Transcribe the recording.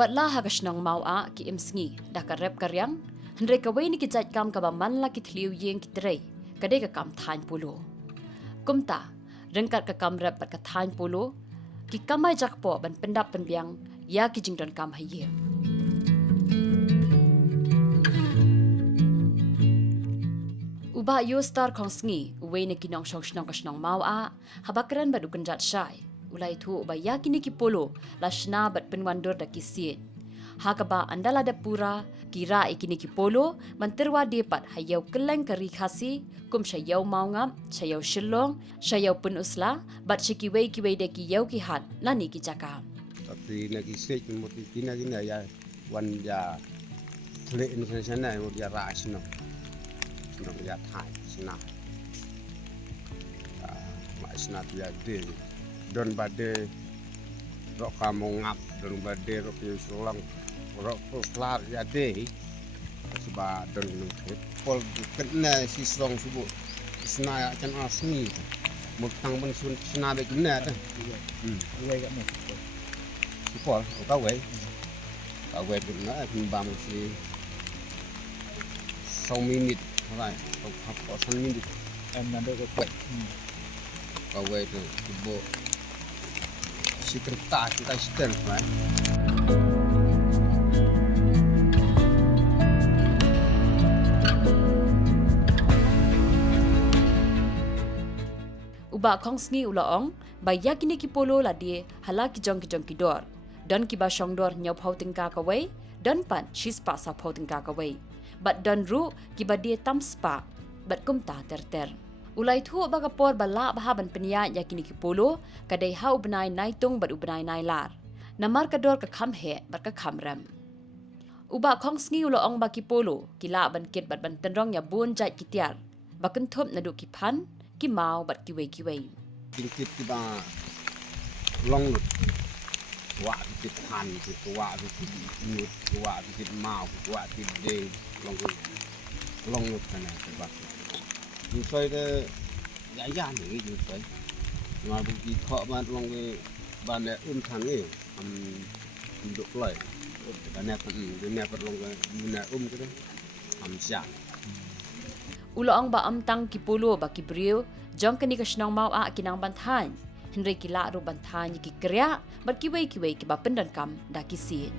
Watla hagasnong mau a ki imsngi dah karep karyang hendrei kawai ni kijat kam kaba man la ki thliu yeng ki trei kadai ka kam thain pulo kumta rengkat ka kam rep ka thain pulo ki kamai jakpo ban pendap penbiang ya ki jingdon kam haye Uba yo star kongsngi uwe ne kinong shong kasnong mau a habakran badu kenjat syai ulai thu uba yakini ki polo lashna bat penwandur da kisit hakaba andala da pura kira ikini ki polo manterwa depat hayau keleng kari khasi kum shayau mau ngam shayau shillong shayau pun usla bat shikiwei kiwei de ki yau ki hat lani ki jaka tapi na kisit mo kina ya wan ya tle in sana mo ya ras no no ya thai sna ma sna ya de don bade rok kamu ngap don bade rok yusulang rok klar ya de sebab don nungkit pol kena si strong subuh sna ya kan asni mutang pun sna be kena tu Uwe kat mo. si pol kau we kena timbang si 2 minit right kau 1 minit Nando ko kwet. kau we tu subuh si kertas kita stand right Uba kongsngi ulaong bayak kini ki polo la die hala ki jong ki dor don ki ba shong dor nyau phau tingka ka wei don pan shis pa sa phau tingka ka wei but don ru ki ba die tam spa but kum ta ter ulai thu ba ka por bala ba ban penia ya kini ki polo kadai ha ubnai nai tung but ubnai nai lar namar ka dor ka kham he bat ka kham ram uba kongsngi ulaong ba ki polo ki la ban ket bat ban tenrong ya bun jai ki tiar ba kan thop na du ki phan ki mau bat ki wei tingkit kita long lut wa bikit han itu wa bikit nut wa bikit mau wa bikit de long lut kana sebab ni soi de ya ni ni soi ma bikit kho ma long ke ban de thang ni duk lai dan ne pat long ke ne ke de sia Uloong ba amtang kipulo ba kibriyo, jong kani kasnong mau a kinang bantan. Henry kila ro bantan ki kriya, bar kiwei ki ba pendan kam da kisit.